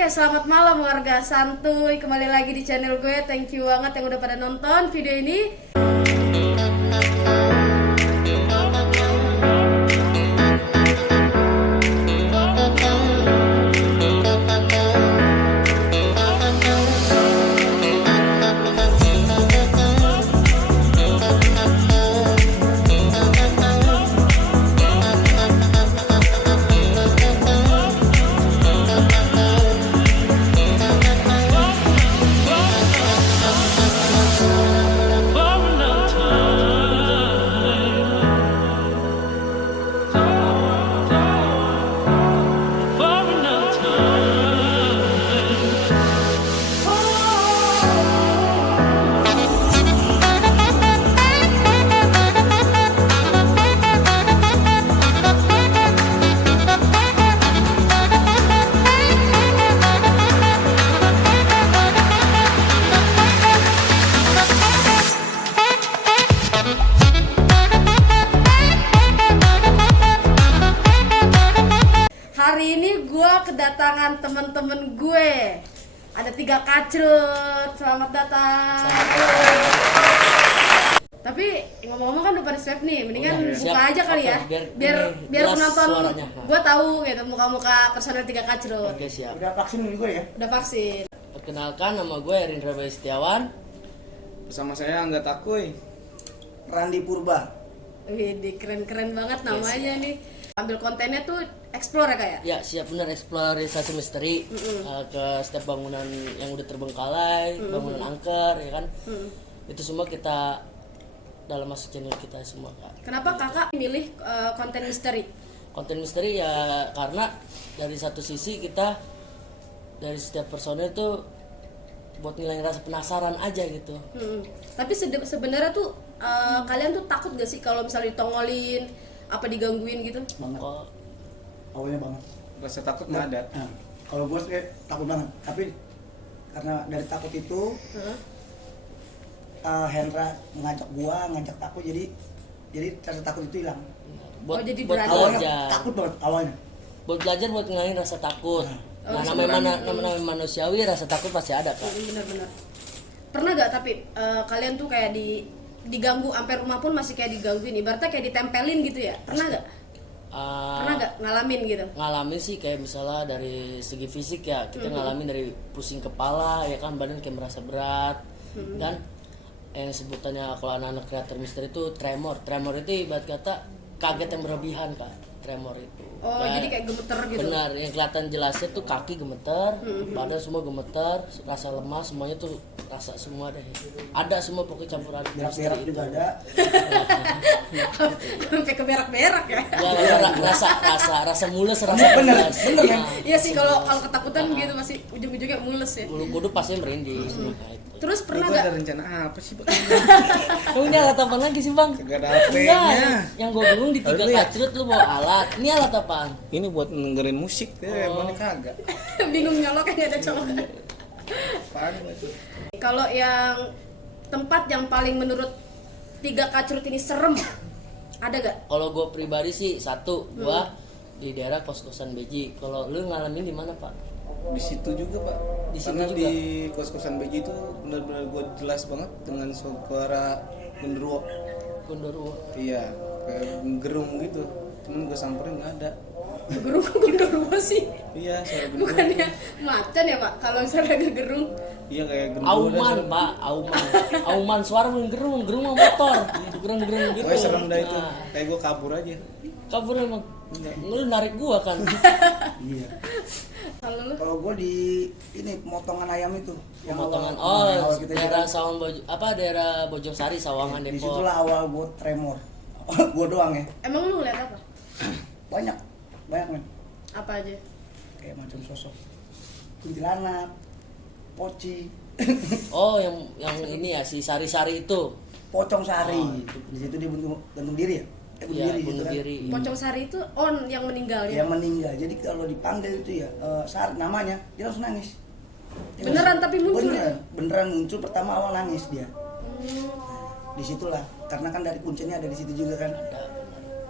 Oke, selamat malam warga santuy. Kembali lagi di channel gue. Thank you banget yang udah pada nonton video ini. Hari ini gue kedatangan temen-temen gue. Ada 3 kacrut. Selamat datang. Tapi ngomong-ngomong kan udah pada swab nih, mendingan buka aja kali ya. Biar penonton gue tahu gitu muka-muka personel 3 kacrut. Oke, siap. Udah vaksin juga ya? Udah vaksin. Perkenalkan, nama gue Rindra Bayu Setiawan. Bersama saya Angga Takuy. Randi Purba. Wih, keren-keren banget namanya nih. Ambil kontennya tuh explore ya kayak. Ya, siap, benar, eksplorisasi misteri ke setiap bangunan yang udah terbengkalai, bangunan angker, ya kan. Itu semua kita dalam masuk channel kita semua, Kak. Kenapa kakak milih konten misteri? Konten misteri ya karena dari satu sisi kita dari setiap personel itu buat ngilangin rasa penasaran aja gitu. Tapi sebenarnya tuh kalian tuh takut gak sih kalau misalnya ditongolin, apa digangguin gitu? Banget. Oh, Awalnya banget. Rasa takut nggak ada. Nah, kalau gue sih takut banget. Tapi karena dari takut itu, Hendra ngajak takut, jadi rasa takut itu hilang. buat jadi buat berani. Awalnya belajar. takut banget awalnya. Buat belajar, buat ngilangin rasa takut. Nah, namanya manusiawi, rasa takut pasti ada, Kak. Bener-bener. Pernah gak tapi kalian tuh kayak diganggu sampai rumah pun masih kayak digangguin, ibaratnya kayak ditempelin gitu ya? Pernah gak? Pernah gak ngalamin gitu? Ngalamin sih kayak misalnya dari segi fisik ya, kita ngalamin dari pusing kepala ya kan, badan kayak merasa berat. Dan yang sebutannya kalau anak-anak kreator misteri itu tremor itu ibarat kata kaget yang berlebihan, Kak. Tremor itu Jadi kayak gemeter gitu. benar, yang kelihatan jelasnya tuh kaki gemeter, badan semua gemeter, rasa lemas, semuanya tuh rasa semua deh, ada semua pokoknya campuran Berak-berak juga ada. Sampai ke berak-berak ya? Ya, rasa mules, rasa Bener pedas. kan? Iya sih, kalau ketakutan gitu masih ujung-ujungnya mules ya. Bulu kuduk pasti merinding semua kayak itu. Terus pernah Gue gak? ada rencana apa sih, Bang? Kamu ini alat apa lagi sih, Bang? Gak ada HP-nya. Enggak, yang gue bingung di 3 kacrut lu bawa alat. Ini alat apaan? Ini buat dengerin musik deh, mana kagak. Bingung nyoloknya ada colokan. Apaan itu? Kalau yang tempat yang paling menurut 3 kacrut ini serem, ada gak? Kalau gue pribadi sih satu, gua di daerah kos-kosan Beji. Kalau lu ngalamin di mana, Pak? Di situ juga, Pak. Di situ Karena juga. di kos-kosan Beji itu benar-benar gue jelas banget dengan suara genderuwo. Gondoruo. Iya, kayak gerung gitu. Cuman gue samperin nggak ada. Gerung genderuwo sih. Iya, suara genderuwo. Bukannya macan ya Pak, kalau misalnya ada gerung. Iya, kayak genderuwo. Auman, Pak, auman suara gerung mah motor. Gerung gitu. Gue serem dah itu. Nah, Kayak gue kabur aja. kabur emang. Lu narik gua kan. Iya. Kalau lu Kalau gue di ini pemotongan ayam itu. yang Pemotongan. awal kita Daerah jalan. Sawangan daerah Bojong-Sari, Sawangan, Di Depok. situlah awal gue tremor. Gue doang ya. emang lu ngeliat apa? Banyak men. Apa aja? Kayak macam sosok kuntilanak, poci, Oh, yang ini ya, si Sari-Sari itu. pocong sari. Oh, itu. Di situ dia gantung diri ya? Bunuh Iya, diri gitu bunuh kan. diri. Pocong Sari itu yang meninggal ya? Yang meninggal. Jadi kalau dipanggil itu ya Sari namanya, dia langsung nangis. Dia Beneran langsung- tapi muncul beneran muncul, pertama awal nangis dia. Disitulah, karena kan dari kuncinya ada di situ juga kan.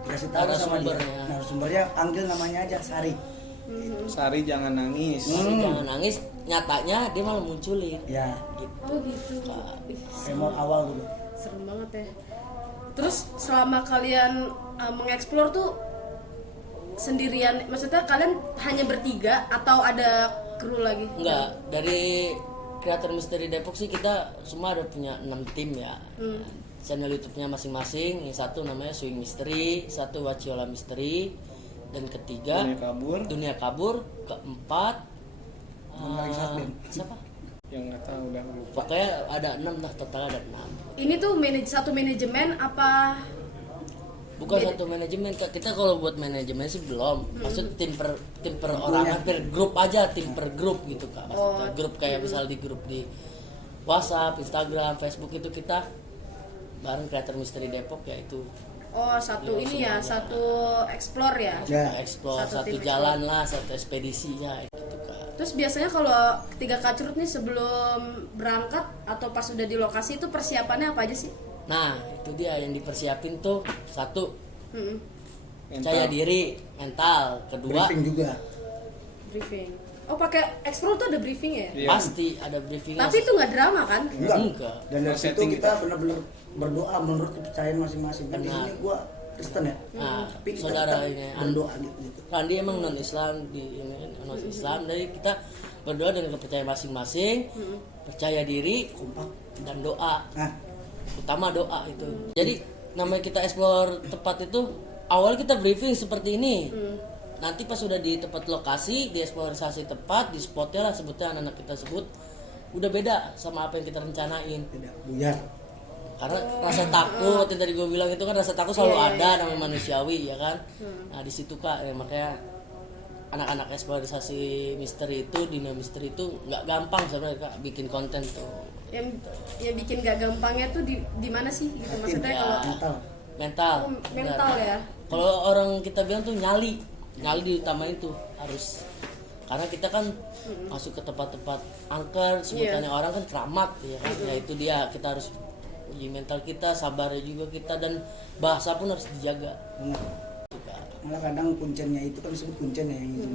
Dikasih tahu sama dia. Narasumbernya. Narasumbernya panggil namanya aja Sari. Sari jangan nangis. Jangan nangis, nyatanya dia malah munculin Ya, gitu. Oh gitu. Ih, tremor awal dulu. serem banget ya. Terus selama kalian mengeksplor tuh sendirian, maksudnya kalian hanya bertiga atau ada kru lagi? Enggak, dari Kreator Misteri Depok sih kita semua ada punya 6 tim ya. Channel YouTube-nya masing-masing. Yang satu namanya Swing Misteri, satu Waciola Misteri, dan ketiga Dunia Kabur, keempat siapa? Yang nggak tahu udah lupa. Pokoknya ada 6 lah, total ada 6. Ini tuh satu manajemen apa? Bukan satu manajemen Kak. Kita kalau buat manajemen sih belum. Maksud tim per orang, per grup aja, tim per grup gitu Kak. Maksudnya grup kayak misal di grup di WhatsApp, Instagram, Facebook itu kita bareng Kreator Misteri Depok ya itu. Oh, satu ini ya, satu explore ya. Ya. Explore, Satu satu tim jalan lah, satu ekspedisi ya gitu Kak. Terus biasanya kalau ketiga kacurut nih sebelum berangkat atau pas udah di lokasi itu persiapannya apa aja sih? Nah, itu dia yang dipersiapin tuh. Satu, Hmm, percaya diri, mental. Kedua, Briefing juga. briefing. Oh, pakai explore tuh ada briefing ya? Iya. pasti ada briefing. Tapi itu nggak drama kan? enggak. Dan dari situ Setting kita benar-benar berdoa menurut kepercayaan masing-masing. Kan di Benar. sini gua Kristen ya. Nah, Tapi kita saudara tetap ini berdoa gitu. Randi emang non Islam di non Islam, jadi kita berdoa dengan kepercayaan masing-masing, percaya diri, kompak dan doa. Nah, Utama doa itu. Jadi namanya kita explore tempat itu, awal kita briefing seperti ini. Nanti pas sudah di tempat lokasi, di eksplorasi tempat, di spotnya lah sebutnya anak-anak kita sebut, udah beda sama apa yang kita rencanain. tidak buyar. Karena rasa takut yang tadi gue bilang itu kan, rasa takut selalu ada, namanya manusiawi ya kan. Nah di situ Kak ya, makanya anak-anak eksplorasi misteri itu, dunia misteri itu nggak gampang sebenarnya Kak bikin konten tuh. Yang bikin gak gampangnya tuh di mana sih? Gitu. Maksudnya Ya. kalau Mental. mental mental ya. Kalau orang kita bilang tuh nyali diutamain tuh harus, karena kita kan masuk ke tempat-tempat angker, sebutannya orang kan keramat ya kan. Ya itu dia, kita harus uji mental kita, sabarnya juga kita, dan bahasa pun harus dijaga. Malah kadang kuncennya itu kan disebut kuncen ya, yang itu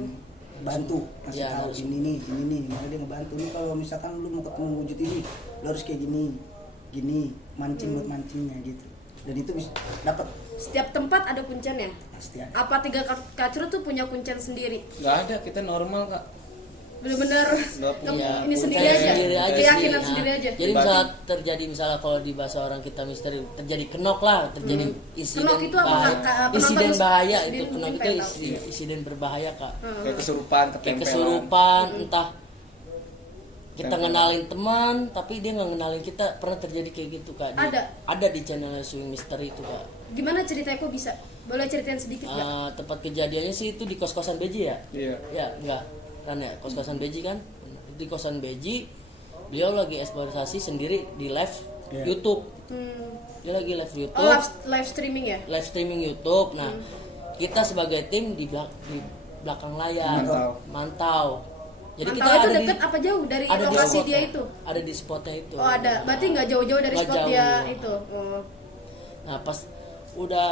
bantu ngasih Ya, tahu harus. ini nih, malah dia ngebantu nih. Kalau misalkan lu mau ketemu wujud ini, lu harus kayak gini mancing buat mancingnya gitu. Dan itu bisa dapat Setiap tempat ada kuncinya. pasti ada. Apa tiga kacurut tuh punya kuncian sendiri? Nggak ada, kita normal Kak. Bener-bener Nggak punya ini sendiri Percaya aja, sendiri aja keyakinan sih. sendiri Nah, aja. Jadi misalnya terjadi, misalnya kalau di bahasa orang kita misteri, terjadi kenok lah, terjadi insiden Kenok itu apa, bahaya, Kak? Penonton insiden bahaya sendiri itu kenok mungkin itu pengen tahu. insiden berbahaya Kak. Kayak kesurupan, Kayak ketempelan. kesurupan, entah kita ngenalin teman tapi dia nggak ngenalin kita. Pernah terjadi kayak gitu Kak. Ada di channel Swing Misteri itu Kak. Gimana ceritanya kok bisa? Boleh ceritain sedikit nggak? Tempat kejadiannya sih itu di kos-kosan Beji ya. Iya. Ya, enggak. Kan ya, kos-kosan Beji kan. Di kosan Beji, beliau lagi eksplorasi sendiri di live YouTube. Dia lagi live YouTube. Oh, live streaming ya? Live streaming YouTube. Nah, kita sebagai tim di belakang layar mantau. Jadi kita Mantau itu ada deket apa jauh dari ada di lokasi spotnya. dia itu? Ada di spotnya itu. Oh ada, berarti nggak jauh-jauh dari Nggak spot jauh. dia itu. Oh. Nah, pas udah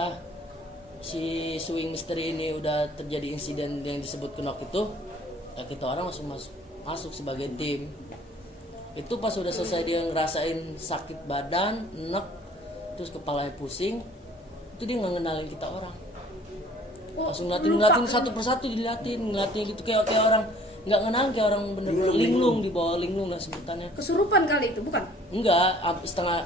si Swing Misteri ini udah terjadi insiden yang disebut kenok itu, ya kita orang langsung masuk sebagai tim. Itu pas udah selesai dia ngerasain sakit badan, enek, terus kepalanya pusing, itu dia nggak ngenalin kita orang. Langsung ngeliatin satu persatu, ngeliatin gitu kayak orang nggak kenal, kayak orang bener-bener linglung, di bawah linglung lah sebutannya. Kesurupan kali itu bukan? Enggak, setengah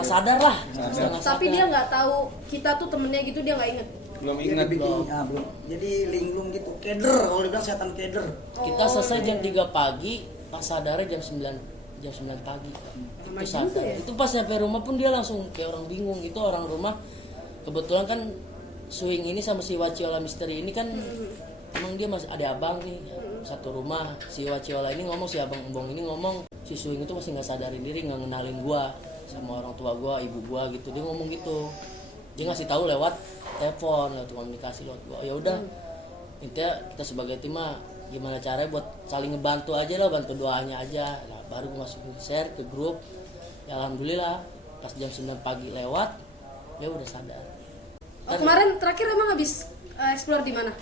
sadar lah. Setengah Tapi sadar. dia nggak tahu kita tuh temennya gitu, dia nggak inget. Belum Jadi ingat bikin, belum. Jadi linglung gitu, keder, kalau dibilang setan keder. Kita selesai jam 3 pagi, pas sadarnya jam 9 pagi. Itu sadar. ya? Itu pas nyampe rumah pun dia langsung kayak orang bingung. Itu orang rumah, kebetulan kan Swing ini sama si Waciola Misteri ini kan emang dia masih ada abang nih, satu rumah. Si Waciola ini ngomong, si abang Embong ini ngomong, si Swing itu masih nggak sadarin diri, nggak ngenalin gua sama orang tua gua, ibu gua gitu. Dia ngomong gitu, dia ngasih tahu lewat telepon, lewat komunikasi lewat gua. Ya udah, intinya kita sebagai tim mah gimana caranya buat saling ngebantu aja lah, bantu doanya aja. Nah, baru gua masukin share ke grup. Ya alhamdulillah pas jam 9 pagi lewat, dia udah sadar. Oh, kemarin terakhir emang habis explore di mana?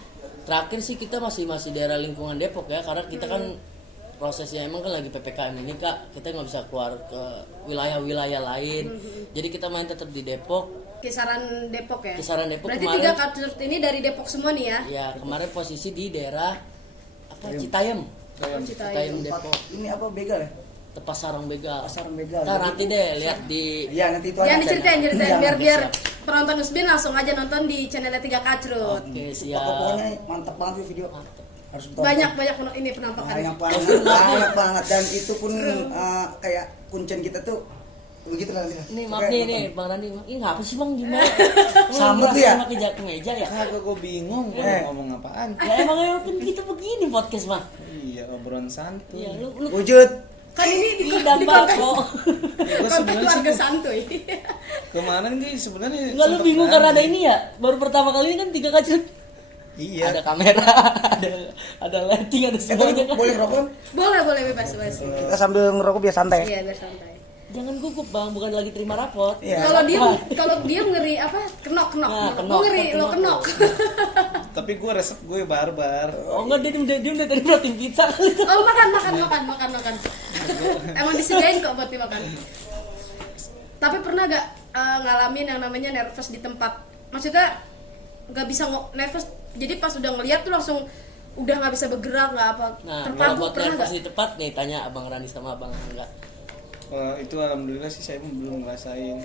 Terakhir sih kita masih daerah lingkungan Depok ya, karena kita kan prosesnya emang kan lagi PPKM ini Kak, kita nggak bisa keluar ke wilayah-wilayah lain. Jadi kita main tetap di Depok. Kisaran Depok ya. Kisaran Depok. Berarti kemarin, 3 Cutthroat ini dari Depok semua nih ya. Ya kemarin posisi di daerah apa Citayam. Citayam. Citayam Depok. Ini apa begal ya? Tepas Sarang Begal. Sarang begal. Nah, nanti deh lihat di Iya nanti itu Jangan ada. diceritain Jangan. biar penonton Usbin langsung aja nonton di channelnya 3 Cutthroat. Oke, siap. Pokoknya mantap banget tuh video. Mantap. Harus ditonton. Banyak ini penampakan. banyak banget dan itu pun kayak kuncen kita tuh begitu lah. Ini maaf nih Bang Randi. Ini ngapa sih Bang gimana? Sambut ya? Pakai kemeja ya? Kagak gue bingung ngomong apaan. Ya emang kan kita begini podcast mah. Iya, obrolan santuy. Iya, lu Wujud. Kan ini di dampak konten kok. Gue konten sebenarnya sih keluarga santuy. kemarin gue sebenarnya Enggak lu sempet bingung berani. karena ada ini ya? Baru pertama kali ini kan 3 Cutthroat. Iya. Ada kamera, ada lighting, ada semuanya kan. Boleh ngerokok? Boleh bebas. Kita sambil ngerokok biar santai. Iya, biar santai. Jangan gugup Bang, bukan lagi terima rapot. Iya. Kalau dia ngeri apa? Kenok. Nah, Gua ngeri lo kenok. Tapi gue resep gue barbar. Oh enggak, dia udah tadi protein pizza kali itu. Oh, makan. Emang disediain kok buat dimakan. Tapi pernah gak ngalamin yang namanya nervous di tempat? Maksudnya nggak bisa nervous. Jadi pas udah ngeliat tuh langsung udah nggak bisa bergerak nggak apa. Nah, kalau Terpaku buat pernah nervous gak? di tempat nih tanya Abang Rani sama Abang Angga. Kalau itu alhamdulillah sih saya belum ngerasain.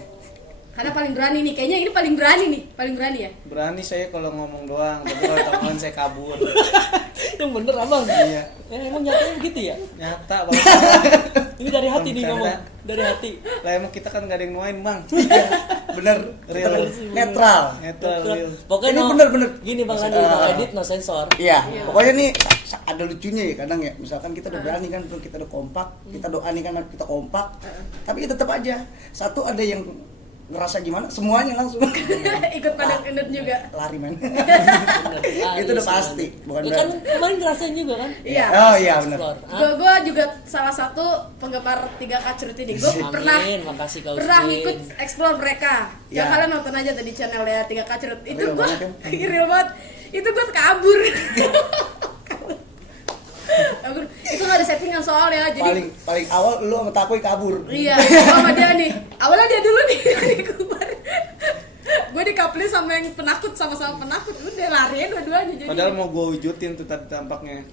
Karena paling berani nih, kayaknya ini paling berani ya. Berani saya kalau ngomong doang, tapi kalau telepon saya kabur. Yang bener Abang. Iya. Ya, emang nyatanya begitu ya? Nyata banget. Ini dari hati nih Bercanda. ngomong, dari hati. Lah emang kita kan gak ada yang nuain bang. Bener. Real. Netral. Netral real. Pokoknya Ini bener. Gini Bang Rani, no edit, no sensor. Iya. Pokoknya nih ada lucunya ya kadang ya. Misalkan kita udah berani kan, kita udah kompak, kita doa nih kan kita kompak. Tapi tetap aja satu ada yang ngerasa gimana, semuanya langsung Ikut pada gendut juga. lari men. Bener. Itu udah pasti. Bukan Lu kan kemarin ngerasain juga kan? Iya. Oh iya benar. Explore. Hah? Gue juga salah satu penggemar 3 Cutthroat ini. Gue Amin, makasih Kak pernah Usmin. ngikut explore mereka. Ya Ya. kalian nonton aja tadi channelnya 3 Cutthroat. Itu Real gue banget, kan? real banget. Itu gue kabur. Kabur. Itu nggak ada settingan soalnya. Jadi Paling awal lu sama Takoi kabur. iya, sama dia nih. Awalnya dia dulu nih. Gue dikapelin sama yang penakut, sama-sama penakut. Udah larinya dua-duanya jadi. Padahal mau gue wujudin tuh tadi tampaknya.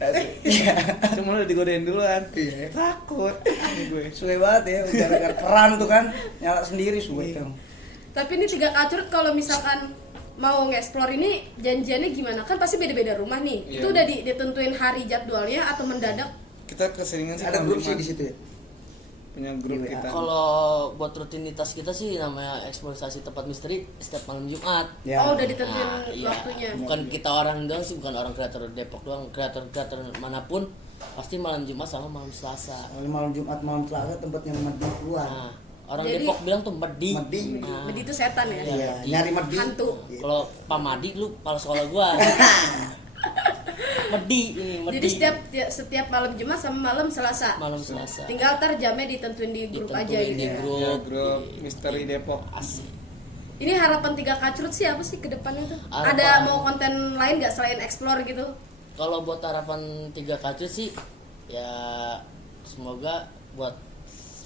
Cuma udah digodain duluan. Iya. Takut. Ini gue. Suwe banget ya, gara-gara keran tuh kan nyala sendiri suwe tuh. Tapi ini 3 Cutthroat kalau misalkan mau nge-explore ini janjiannya gimana? Kan pasti beda-beda rumah nih. Iya. Itu udah ditentuin hari jadwalnya atau mendadak? Kita keseringan sih Ada kalau grup sih Jumat. di situ ya. Punya grup Di WA. kita. Kalau buat rutinitas kita sih namanya eksplorasi tempat misteri setiap malam Jumat. Ya. Oh, udah ditentuin Nah, iya. waktunya. Bukan kita orang doang sih, bukan orang kreator Depok doang, kreator manapun pasti malam Jumat sama malam Selasa. Kalau malam Jumat malam Selasa tempat yang medi keluar. Nah, orang Jadi- Depok bilang tuh medi. Medi. Nah, Jadi itu setan ya. Iya, nyari medi. Hantu. kalau Pak Madi lu kepala sekolah gua. Medi ini, medi. Jadi setiap malam Jumat sama malam Selasa. malam Selasa. Tinggal ntar jamnya ditentuin di grup aja Ditentuin gitu di ya. grup. Ya, grup Misteri Depok. Asik. Ini harapan 3 Cutthroat sih apa sih ke depannya tuh? Harapan. Ada mau konten lain nggak selain explore gitu? Kalau buat harapan 3 Cutthroat sih ya semoga buat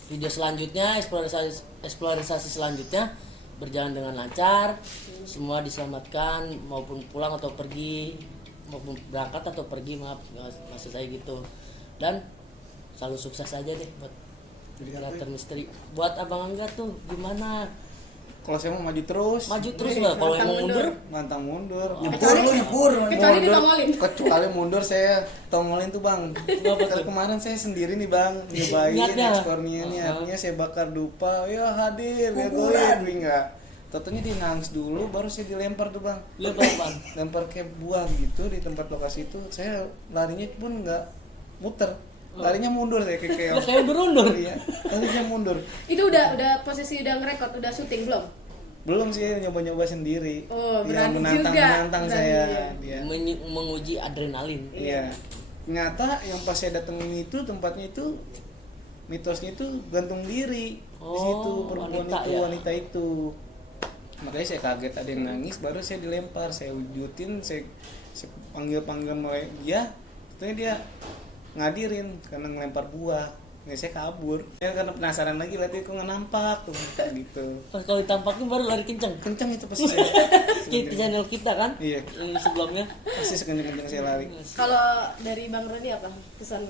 video selanjutnya, eksplorasi selanjutnya berjalan dengan lancar, semua diselamatkan maupun pulang atau pergi, maupun berangkat atau pergi, maaf maksud saya gitu. Dan selalu sukses aja deh buat kreator misteri. Buat Abang Angga tuh gimana? Kalau saya mau maju terus. Maju terus lah, kalau yang mau mundur Mantang mundur. Nyebur lu nyebur. Kecuali ditongolin. Kecuali mundur saya tongolin tuh bang. Apa tuh? Kemarin saya sendiri nih bang nyobain Niatnya? eksplornya niatnya saya bakar dupa. Ya hadir ya gue tapi enggak. Totonya dia nangis dulu baru saya dilempar tuh bang. Lempar apaan? Lempar kayak buah gitu di tempat lokasi itu. Saya larinya pun enggak muter. Larinya mundur saya kayak keong. Kayak berundur. Iya, larinya mundur. Itu udah posisi udah ngerekord, udah syuting belum? Belum sih nyoba-nyoba sendiri. Oh, Yang berani juga. menantang Berani, saya iya. dia. Menguji adrenalin. Iya. Ternyata yang pas saya datengin itu tempatnya itu mitosnya itu gantung diri di Oh, situ perempuan wanita itu ya? wanita itu. Makanya saya kaget ada yang nangis, baru saya dilempar, saya wujudin, saya panggil dia, ternyata dia ngadirin karena ngelempar buah. Nggak, saya kabur. Saya karena penasaran lagi, lihat kok nggak nampak tuh gitu. Pas kalau ditampakin baru lari kenceng. Kencang itu pasti saya. Di channel kita kan? Iya. Yang sebelumnya. Pasti sekencang-kencang saya lari. Kalau dari Bang Roni apa pesan?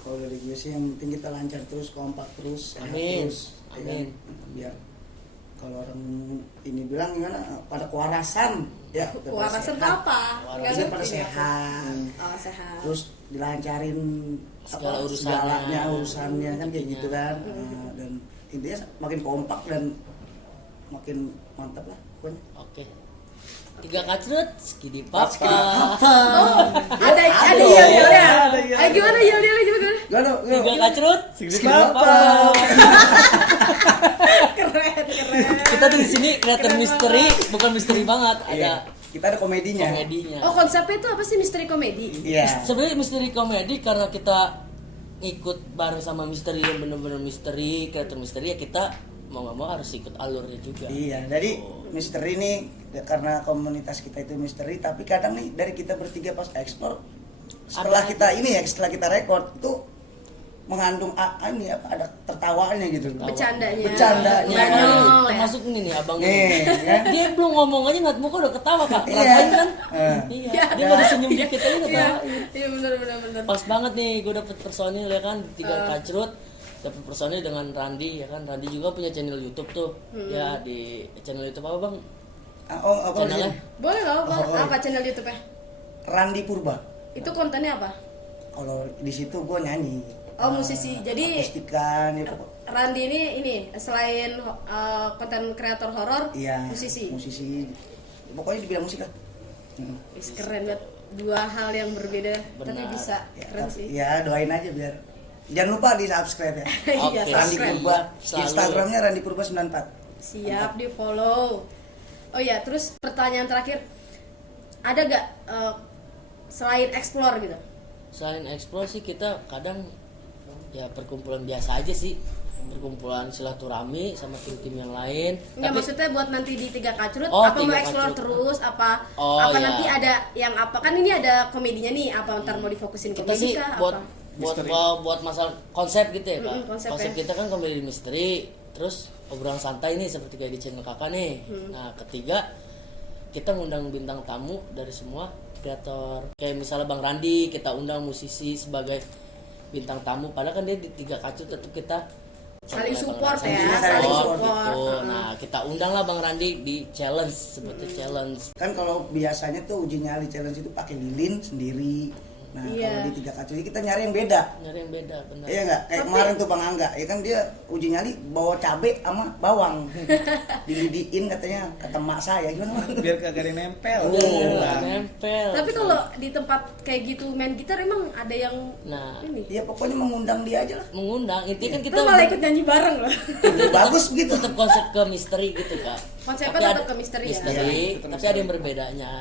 Kalau dari gue sih yang penting kita lancar terus, kompak terus, sehat Amin. terus, ya kan? Amin. Biar kalau orang ini bilang gimana, pada kewarasan, ya. Kewarasan tuh apa? Nggak Biar pada ngerti ya. sehat, Oh, sehat. terus dilancarin Segala apa, urusannya. segalanya, urusannya kan kayak gitu kan. Hmm. Nah, dan intinya makin kompak dan makin mantap lah pokoknya. Oke. 3 kacrut, skidi papa. Oh, ada Aduh. yel-yelnya. Ada yel. Ayo gimana yel-yelnya gimana? Gimana? 3 kacrut, Skidi skidi papa. papa. Keren. Kita tuh di sini kreator misteri, bukan misteri banget. Ada Iya. Kita ada komedinya. komedinya. Oh, konsepnya itu apa sih, misteri komedi? Iya. Sebenarnya misteri komedi karena kita ikut bareng sama misteri yang bener-bener misteri, kreator misteri ya kita mau nggak mau harus ikut alurnya juga. Iya, jadi misteri nih karena komunitas kita itu misteri, tapi kadang nih dari kita bertiga pas eksplor setelah Ada- kita ini ya, setelah kita record itu mengandung ini apa ada tertawanya gitu. Bercandanya. Bercandanya. Banyol ya. Termasuk ini nih abang Nih, ini. kan? Dia belum ngomong aja ngeliat muka udah ketawa kak. Iya. Rasain kan? Iya. Iya. Dia baru senyum dikit aja Iya, ketawa. iya benar. Pas banget nih gue dapet personil ya kan 3 Ah. kacrut. Dapet personil dengan Randi ya kan. Randi juga punya channel YouTube tuh. Ya di channel YouTube apa bang? Oh, apa Channelnya? sih? Boleh nggak apa? Oh, Apa channel YouTube-nya? Randi Purba. Itu kontennya apa? Kalau di situ gue nyanyi. Oh, musisi. Jadi Akustikan ya pokok. Randi ini selain konten kreator horor, Iya. musisi. Musisi. Pokoknya di bidang musik lah. Wis, keren banget. 2 hal yang berbeda tapi Benar. bisa. Ya, Keren sih. ya doain aja biar. Jangan lupa di subscribe ya. Iya, Oke. Randi subscribe. Purba. Selalu. Instagramnya Randi Purba 94. Siap, di follow. Oh ya, terus pertanyaan terakhir, ada gak selain explore gitu? Selain explore sih kita kadang ya perkumpulan biasa aja sih. Perkumpulan silaturahmi sama tim-tim yang lain. Enggak, maksudnya buat nanti di 3 kacrut, Oh, apa mau 3 explore kacrut. terus, apa Oh, apa iya. nanti ada yang apa, kan ini ada komedinya nih, apa ntar mau difokusin Kita komedi sih kah, buat apa? buat masalah konsep gitu ya kak. Konsepnya. Konsep kita kan komedi misteri, terus obrolan santai nih seperti kayak di channel kakak nih. Nah ketiga kita ngundang bintang tamu dari semua kreator. Kayak misalnya Bang Randi kita undang musisi sebagai bintang tamu. Padahal kan dia di 3 kacrut tetap kita Saling Bang support Randi ya, saling support. gitu. Nah kita undang lah Bang Randi di challenge seperti challenge. Kan kalau biasanya tuh uji nyali challenge itu pakai lilin sendiri. Nah, Iya. kalau di 3 kacrut ini kita nyari yang beda. Nyari yang beda benar. Iya enggak? Kayak kemarin tuh Bang Angga, ya kan dia uji nyali bawa cabe sama bawang. Dilidiin katanya, kata mak saya gimana? Bang? Biar kagak ada yang nempel. Biar nempel. Tapi kalau di tempat kayak gitu main gitar emang ada yang Nah ini. Ya pokoknya mengundang dia aja lah. mengundang intinya kan kita Lu malah ikut nyanyi bareng loh. Bagus begitu. tetap konsep ke misteri gitu kak. Konsepnya Tapi tetap ada- ke misteri ya? misteri, Iya, tapi ada yang berbedanya.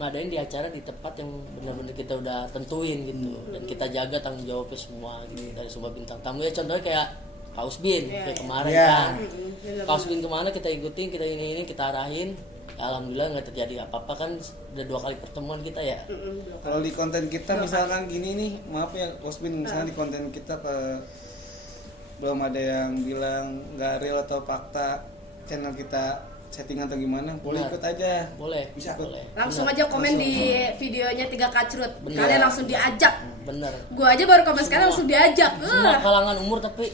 Ngadain di acara di tempat yang benar-benar kita udah tentuin gitu, dan kita jaga tanggung jawabnya semua gitu dari semua bintang tamu ya. Contohnya kayak Kaus Bin Iya, kayak iya. kemarin Iya. kan. Bener-bener. Kaus Bin kemana kita ikutin, kita ini kita arahin. Alhamdulillah nggak terjadi apa-apa kan, udah 2 kali pertemuan kita ya. Kalau di konten kita misalkan gini nih, maaf ya Kosbin, misalnya di konten kita belum ada yang bilang nggak real atau fakta channel kita settingan atau gimana, boleh Benar. ikut aja. Boleh, Bisa. boleh. Langsung Bener. aja komen di videonya 3 kacrut. Bener. Kalian langsung diajak. Bener. Gua aja baru komen sekarang langsung diajak. Semua kalangan umur tapi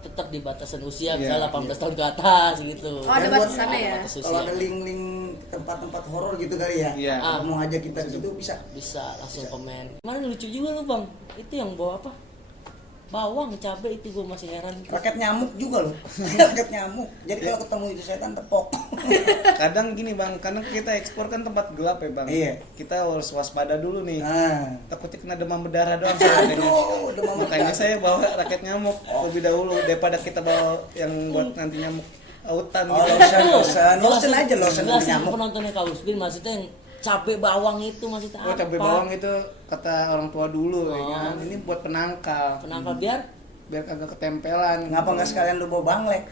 tetap di batasan usia, Iya, misalnya 18 tahun ke atas gitu. Oh, ada Dan buat- batasannya ya. batas Kalau usia. ada link-link tempat-tempat horor gitu kali ya. Iya. Kalau mau ngajak kita ke situ bisa. Bisa langsung komen. Kemarin lucu juga lu bang, itu yang bawa apa? Bawang, cabai, itu gue masih heran. Raket nyamuk juga loh. Raket nyamuk. Jadi kalau ketemu itu setan tepok. Kadang gini bang, karena kita ekspor kan tempat gelap ya bang. Iya. Kita harus waspada dulu nih. Nah. Takutnya kena demam berdarah doang saya. Aduh, demam Makanya berdarah. saya bawa raket nyamuk lebih dahulu daripada kita bawa yang buat nanti nyamuk autan Oh, gitu. lotion aja lotion Jelasin nyamuk. penontonnya Kaus Bin, maksudnya yang cabai bawang itu maksudnya Oh, apa? cabai bawang itu kata orang tua dulu ya Oh. kan. Ini buat penangkal. Penangkal biar Biar kagak ketempelan. Ngapa nggak sekalian lu bawa banglek?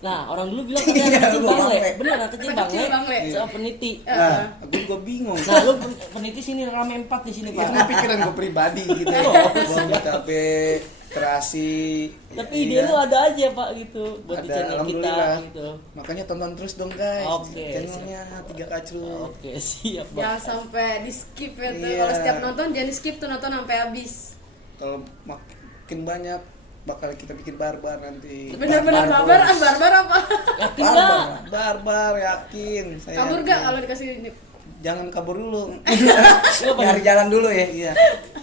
Nah, orang dulu bilang katanya anak kecil Iya, bangle. Bangle. Bener, anak kecil Anak kecil bangle. bangle. Sama peniti. Nah, Aku juga bingung. Nah, lu peniti sini rame 4 di sini, Itu Pak. mah pikiran gue pribadi gitu. Gua buat capek terasi. Tapi iya. ide lu ada aja, Pak, gitu buat di Ada, channel kita alhamdulillah. gitu. Makanya tonton terus dong guys. Oke, Channelnya 3 Kacrut. Oke, siap, Pak. Jangan sampai di skip ya tuh. Iya. Kalau setiap nonton jangan di skip tuh, nonton sampai habis. Kalau makin banyak bakal kita bikin barbar nanti. Bener-bener Barbar. barbar apa? Yakin Barbar. enggak? Barbar yakin. Saya Kabur yakin. gak kalau dikasih ini? Jangan kabur dulu. Lu apa? nyari jalan dulu ya. Iya.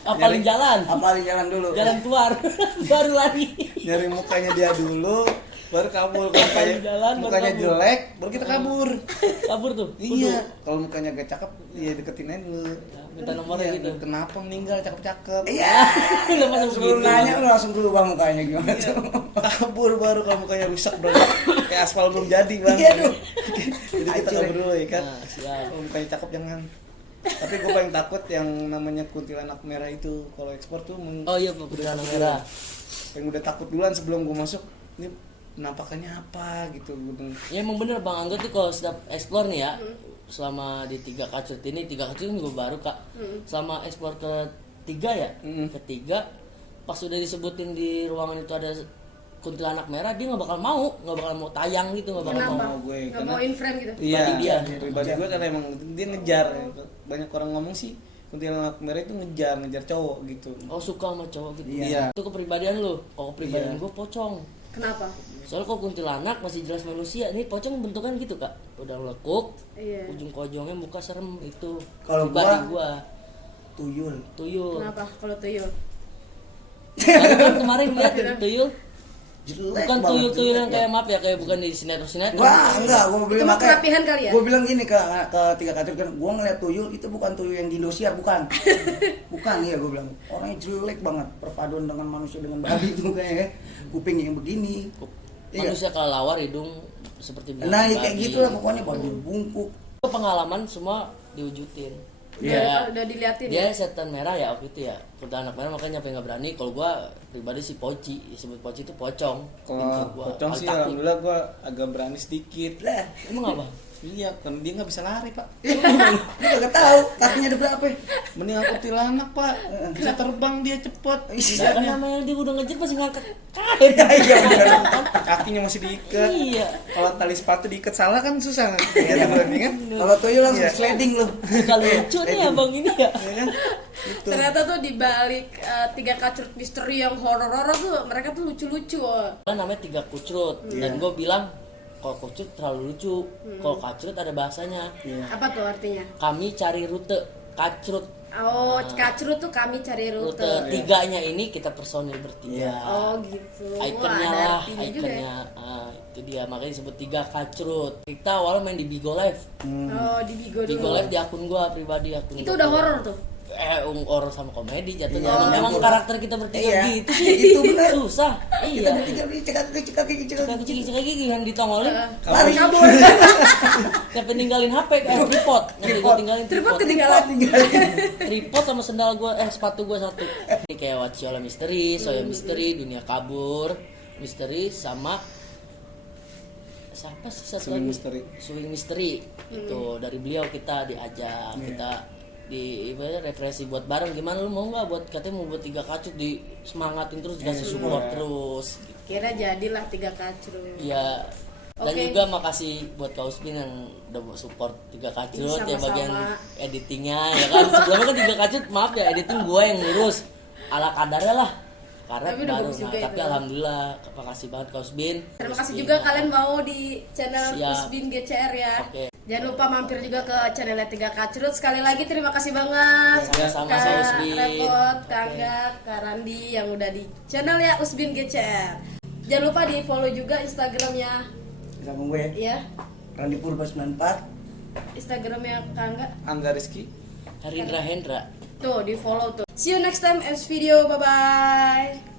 Apalin jalan. Apalin jalan dulu. Jalan keluar. Baru lari. Nyari mukanya dia dulu, baru kabur. Kalau mukanya, Jalan, baru mukanya kabur. jelek, baru kita kabur. Kabur tuh. Iya. Kalau mukanya gak cakep, iya deketin aja dulu. Minta nomornya Iya, gitu. Kenapa meninggal cakep-cakep? Iya. Udah masuk Sebelum gitu. nanya lu langsung berubah mukanya gimana Iya. tuh. Kabur baru kalau mukanya rusak bro. Kayak aspal belum jadi bang. Iya, dong. Jadi kita Hancur, kabur dulu ya kan. Nah, siap. Kalau mukanya cakep jangan. Tapi gue paling takut yang namanya kuntilanak merah itu. Kalau ekspor tuh Oh iya, Pak, kuntilanak merah. yang udah takut duluan sebelum gue masuk. Ini penampakannya apa gitu. Ya emang bener Bang Angga tuh kalau sedap explore nih ya, selama di 3 Kacrut ini, 3 Kacrut juga baru Kak. Selama explore ketiga ya, ketiga pas udah disebutin di ruangan itu ada kuntilanak merah, dia nggak bakal mau tayang gitu, nggak bakal Kenapa? mau. gue, Nggak karena- mau in frame gitu? Iya, dia. pribadi gue karena emang dia ngejar. Banyak orang ngomong sih kuntilanak merah itu ngejar cowok gitu. Oh suka sama cowok gitu. Iya. Itu kepribadian lu. Oh kepribadian Iya. gue pocong. Kenapa? Soalnya kalau kuntilanak masih jelas manusia, nih pocong bentukan gitu Kak. Udah lekuk, Iya. ujung kojongnya muka serem itu. Kalau Pribadi gua- tuyul. tuyul. Kenapa kalau tuyul? Baru kan kemarin lihat tuyul. Jelek Bukan banget, tuyul-tuyul yang jelek kayak maaf ya, kayak bukan di sinetron-sinetron. Wah, enggak, gua Itu bilang mah kerapihan kali ya? Gua bilang gini ke 3 Kacrut kan, gua ngeliat tuyul itu bukan tuyul yang di Indosiar, bukan. Bukan, iya gua bilang. Orangnya jelek banget, perpaduan dengan manusia dengan babi itu kayaknya. Kuping yang begini. Iya. Manusia kelelawar, hidung seperti binatang Nah, ya kayak babi. gitu lah pokoknya baju bungkuk. Pengalaman semua diwujudin. Udah diliatin Dia ya? setan merah ya waktu itu ya. Kuntilanak merah makanya nyampe nggak berani. Kalau gua pribadi si Poci, disebut Poci itu pocong. Kalau Gitu, gua pocong paling sih takut. alhamdulillah gue agak berani sedikit. Lah, Emang apa? Iya, kan dia nggak bisa lari pak. lu gak tahu kakinya ada berapa. Mending aku kuntilanak pak, bisa terbang dia cepet. Iya kan namanya dia udah ngejar masih ngangkat kain. Iya benar. Kakinya masih diikat. Iya. Kalau tali sepatu diikat salah kan susah kan? Iya berarti kan? Kalau tuyul langsung Iya. sliding lu. Kalau lucu nih abang ini ya. Iya kan? Itu. Ternyata tuh di balik 3 Kacrut misteri yang horor-horor tuh mereka tuh lucu-lucu. Kan namanya 3 Kucrut dan gue bilang kalau Kucrut terlalu lucu, kalau Kacrut ada bahasanya. Apa tuh artinya? Kami cari rute Kacrut. Oh, Kacrut tuh kami cari rute. Rute tiganya ini kita personil bertiga. Oh gitu. Ikonnya Wah, ada lah, artinya juga ya. ikonnya. Itu dia makanya disebut 3 Kacrut. Kita awalnya main di Bigo Live. Oh, di Bigo Bigo dulu. Live di akun gua pribadi, akun Itu gua. udah horor tuh. Horor sama komedi jatuhnya. Iya, Emang nyampur. karakter kita bertiga Iya, gitu gitu bener. susah. Kita Iya. bertiga cekak Cekak gigi yang ditongolin. lari Kabur. Sampai ninggalin HP tripod. Nanti gua tinggalin Tripod tripod. ketinggalan. Tripod sama sendal gua sepatu gua satu. Ini kayak Waciola Misteri, Soya Misteri, Dunia Kabur, Misteri sama siapa sih satu Swing lagi? Misteri. Swing Misteri. Itu dari beliau kita diajak, kita di ibaratnya refleksi buat bareng gimana lu mau nggak buat katanya mau buat 3 Kacrut di semangatin terus dikasih support terus gitu. Kira jadilah 3 Kacrut. Iya. Dan Oke. juga makasih buat Kak Usbin yang udah mau support 3 Kacrut ya Sama-sama. bagian editingnya ya kan. Sebelumnya kan 3 Kacrut maaf ya editing gue yang ngurus ala kadarnya lah. Karena Tapi udah baru bagus juga tapi itu. alhamdulillah makasih banget Kak Usbin. Terima kasih Usbin, juga ya. kalian mau di channel Siap. Usbin GCR ya. Oke. Jangan lupa mampir juga ke channelnya 3 Kacrut. Sekali lagi terima kasih banget Sama-sama, Kak Kak Usbin. Repot, Kak Oke. Angga, Kak Randi yang udah di channelnya Usbin GCR. Jangan lupa di follow juga Instagramnya sama gue ya. Randi Purba 94. Instagramnya Kak Angga. Angga Rizky. Harindra Hendra. Tuh di follow tuh. See you next time as video. Bye bye.